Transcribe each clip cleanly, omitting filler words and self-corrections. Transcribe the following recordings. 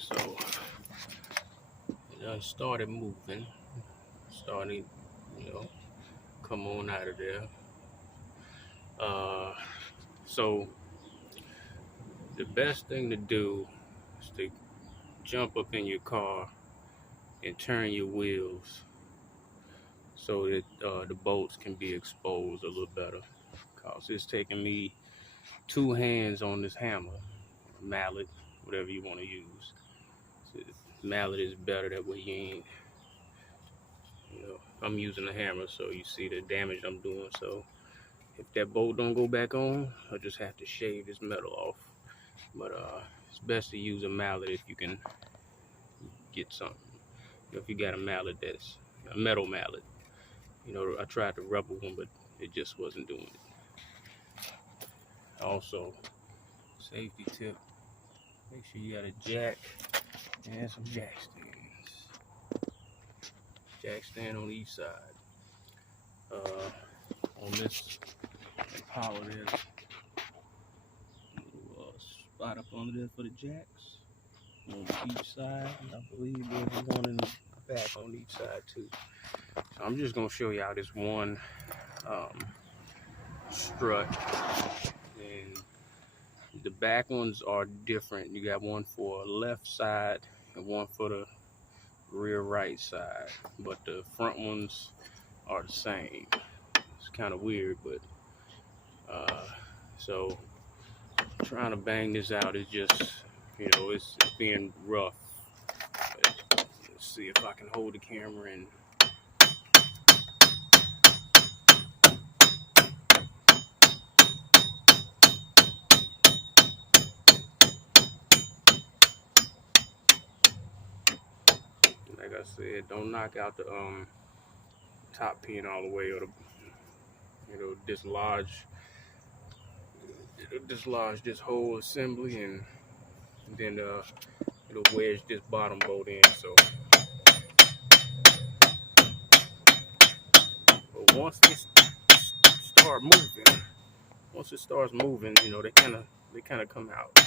So it done started moving, starting, come on out of there. So the best thing to do is to jump up in your car and turn your wheels so that the bolts can be exposed a little better. Cause it's taking me 2 hands on this hammer, mallet, whatever you want to use. So mallet is better, that way you ain't, I'm using a hammer, so you see the damage I'm doing. So if that bolt don't go back on, I'll just have to shave this metal off. But it's best to use a mallet if you can get something. If you got a mallet that's a metal mallet. I tried the rubber one, but it just wasn't doing it. Also, safety tip, make sure you got a jack and some jack stands. Jack stand on each side. On this Impala, there's a spot up under there for the jacks on each side. I believe there's one in the back on each side too. So I'm just gonna show y'all this one strut, and the back ones are different. You got one for left side and one for the rear right side, but the front ones are the same. It's kind of weird, but so trying to bang this out is just, it's being rough. But let's see if I can hold the camera and like I said, don't knock out the top pin all the way, or dislodge this whole assembly, and then it'll wedge this bottom bolt in. So but once it starts moving, they kind of come out. I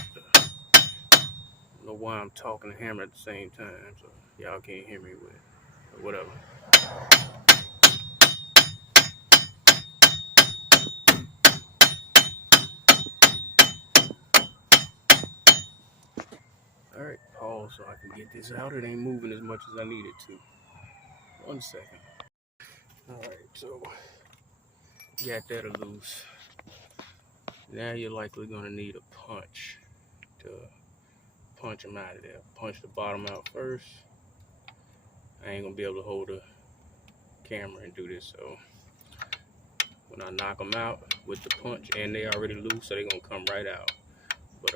don't know why I'm talking and hammer at the same time, so y'all can't hear me with it, but whatever. All right, pause so I can get this out. It ain't moving as much as I need it to. 1 second. All right, so got that loose. Now you're likely gonna need a punch to punch them out of there. Punch the bottom out first. I ain't gonna be able to hold the camera and do this, so when I knock them out with the punch, and they already loose, so they're gonna come right out. But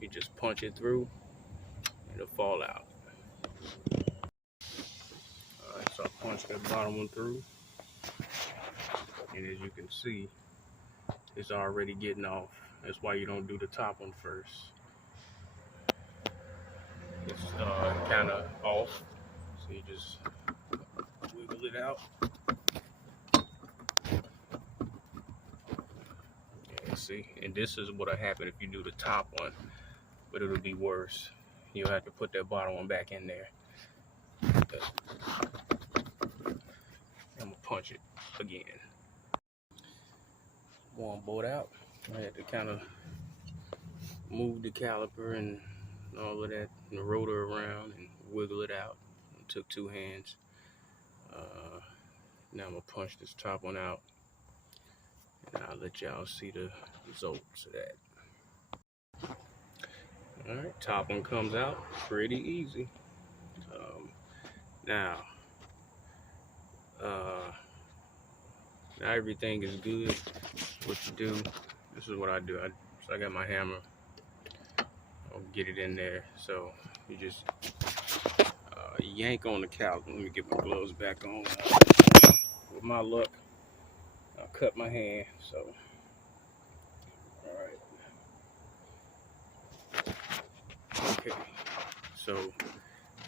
you just punch it through, it'll fall out. All right, so I punched that bottom one through, and as you can see, it's already getting off. That's why you don't do the top one first. It's kind of off, so you just wiggle it out. Yeah, see, and this is what'll happen if you do the top one, but it'll be worse. You'll have to put that bottom one back in there. I'm gonna punch it again. One bolt out. I had to kind of move the caliper and all of that, and the rotor around, and wiggle it out. It took 2 hands. Now I'm gonna punch this top one out, and I'll let y'all see the results of that. All right, top one comes out pretty easy. Now everything is good. What you do, this is what I do. So I got my hammer. I'll get it in there. So you just yank on the caliper. Let me get my gloves back on. With my luck, I'll cut my hand. So, all right. Okay. So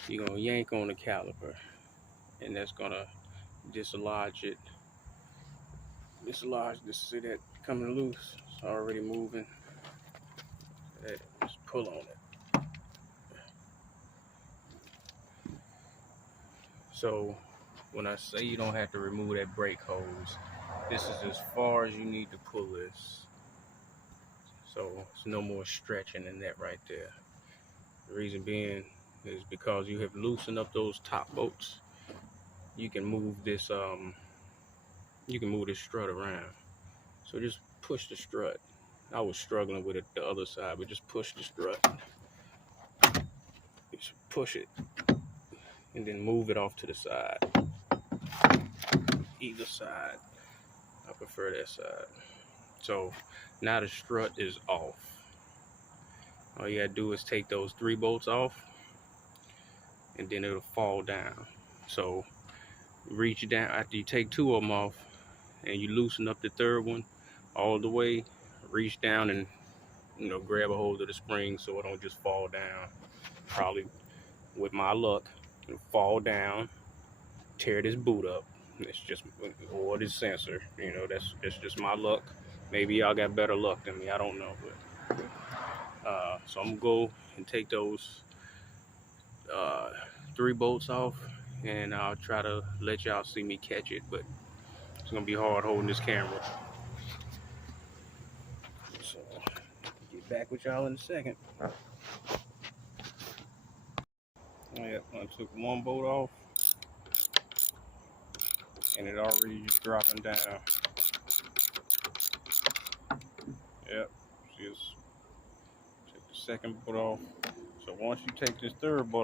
you're gonna yank on the caliper, and that's gonna dislodge it. Dislodge this. See that coming loose? It's already moving. Just pull on it. So when I say you don't have to remove that brake hose, this is as far as you need to pull this. So it's no more stretching than that right there. The reason being is because you have loosened up those top bolts. You can move this strut around. So just push the strut. I was struggling with it the other side, but just push the strut. Just push it and then move it off to the side. Either side. I prefer that side. So now the strut is off. All you gotta do is take those 3 bolts off and then it'll fall down. So reach down after you take 2 of them off and you loosen up the 3rd one all the way, reach down and grab a hold of the spring so it don't just fall down. Probably with my luck, it'll fall down, tear this boot up. It's just, or this sensor, that's just my luck. Maybe y'all got better luck than me, I don't know. But so I'm gonna go and take those 3 bolts off, and I'll try to let y'all see me catch it, but it's gonna be hard holding this camera. So get back with y'all in a second. Yep, I took 1 bolt off, and it already just dropping down. Yep, just take the 2nd bolt off. So once you take this 3rd bolt